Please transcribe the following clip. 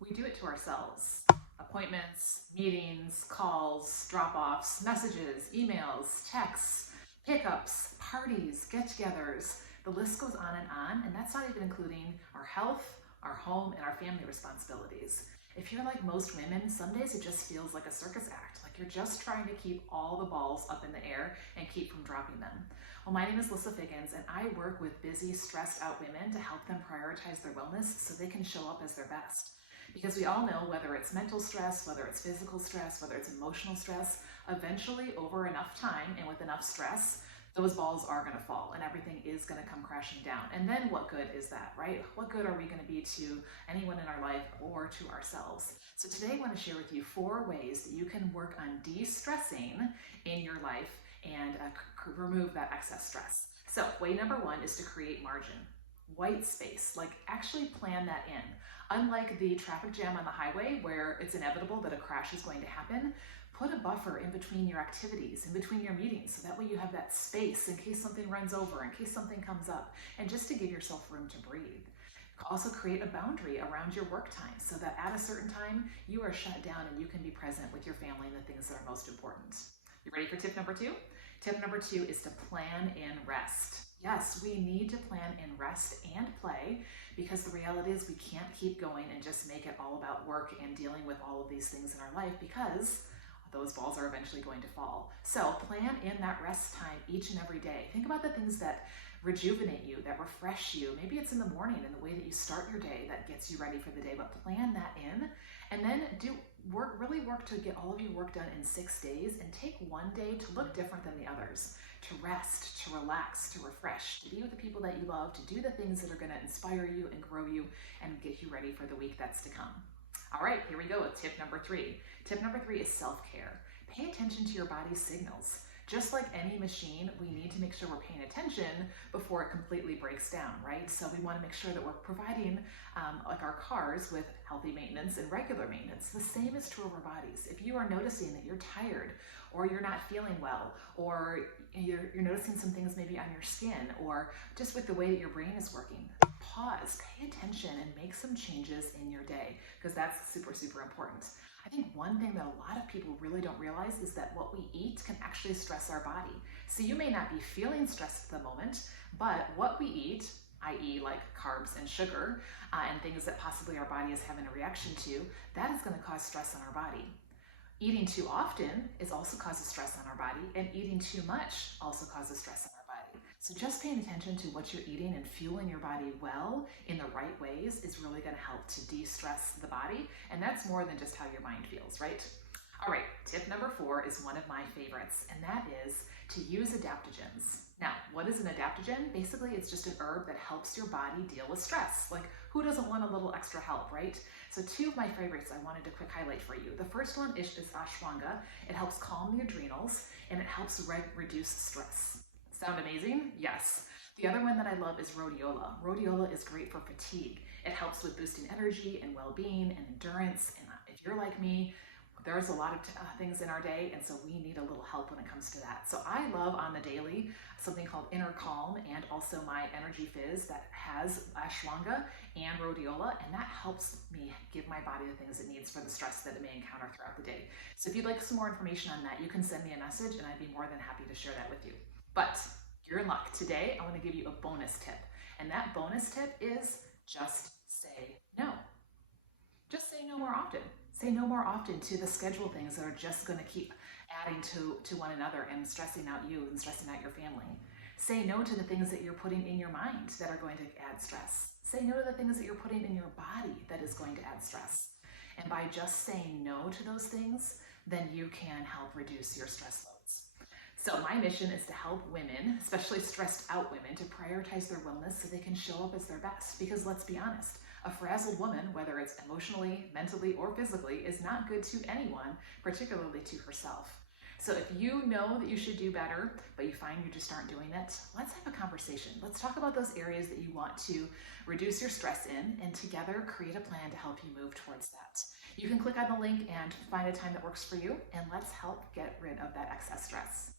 We do it to ourselves. Appointments, meetings, calls, drop-offs, messages, emails, texts, pickups, parties, get-togethers. The list goes on, and that's not even including our health, our home, and our family responsibilities. If you're like most women, some days it just feels like a circus act, like you're just trying to keep all the balls up in the air and keep from dropping them. Well, my name is Lissa Figgins, and I work with busy, stressed out women to help them prioritize their wellness so they can show up as their best. Because we all know whether it's mental stress, whether it's physical stress, whether it's emotional stress, eventually over enough time and with enough stress, those balls are going to fall and everything is going to come crashing down. And then what good is that, right? What good are we going to be to anyone in our life or to ourselves? So today I want to share with you 4 ways that you can work on de-stressing in your life and remove that excess stress. So way number 1 is to create margin. White space, like actually plan that in. Unlike the traffic jam on the highway where it's inevitable that a crash is going to happen, put a buffer in between your activities, in between your meetings, so that way you have that space in case something runs over, in case something comes up, and just to give yourself room to breathe. Also create a boundary around your work time so that at a certain time you are shut down and you can be present with your family and the things that are most important. You ready for tip number 2? Tip number 2 is to plan in rest. Yes, we need to plan in rest and play because the reality is we can't keep going and just make it all about work and dealing with all of these things in our life because those balls are eventually going to fall. So plan in that rest time each and every day. Think about the things that rejuvenate you, that refresh you. Maybe it's in the morning and the way that you start your day that gets you ready for the day, but plan that in and then really work to get all of your work done in 6 days and take one day to look different than the others, to rest, to relax, to refresh, to be with the people that you love, to do the things that are going to inspire you and grow you and get you ready for the week that's to come. All right, here we go with tip number 3. Tip number 3 is self-care. Pay attention to your body's signals. Just like any machine, we need to make sure we're paying attention before it completely breaks down, right? So we want to make sure that we're providing like our cars with healthy maintenance and regular maintenance. The same is true of our bodies. If you are noticing that you're tired or you're not feeling well or you're noticing some things maybe on your skin or just with the way that your brain is working, pause, pay attention and make some changes in your day because that's super, super important. I think one thing that a lot of people really don't realize is that what we eat can actually stress our body. So you may not be feeling stressed at the moment, but what we eat, i.e. like carbs and sugar and things that possibly our body is having a reaction to, that is going to cause stress on our body. Eating too often also causes stress on our body, and eating too much also causes stress on our body. So just paying attention to what you're eating and fueling your body well in the right ways is really going to help to de-stress the body, and that's more than just how your mind feels, right? All right, tip number 4 is one of my favorites, and that is to use adaptogens. Now, what is an adaptogen? Basically, it's just an herb that helps your body deal with stress. Like, who doesn't want a little extra help, right? So 2 of my favorites I wanted to quick highlight for you. The first one is ashwagandha. It helps calm the adrenals, and it helps reduce stress. Sound amazing? Yes. The other one that I love is rhodiola. Rhodiola is great for fatigue. It helps with boosting energy and well-being and endurance. And if you're like me, there's a lot of things in our day, and so we need a little help when it comes to that. So I love on the daily something called Inner Calm and also my Energy Fizz that has ashwagandha and rhodiola, and that helps me give my body the things it needs for the stress that it may encounter throughout the day. So if you'd like some more information on that, you can send me a message and I'd be more than happy to share that with you. But you're in luck. Today, I want to give you a bonus tip, and that bonus tip is just say no. Just say no more often. Say no more often to the schedule things that are just going to keep adding to one another and stressing out you and stressing out your family. Say no to the things that you're putting in your mind that are going to add stress. Say no to the things that you're putting in your body that is going to add stress. And by just saying no to those things, then you can help reduce your stress loads. So my mission is to help women, especially stressed out women, to prioritize their wellness so they can show up as their best. Because let's be honest, a frazzled woman, whether it's emotionally, mentally, or physically, is not good to anyone, particularly to herself. So if you know that you should do better, but you find you just aren't doing it, let's have a conversation. Let's talk about those areas that you want to reduce your stress in, and together create a plan to help you move towards that. You can click on the link and find a time that works for you, and let's help get rid of that excess stress.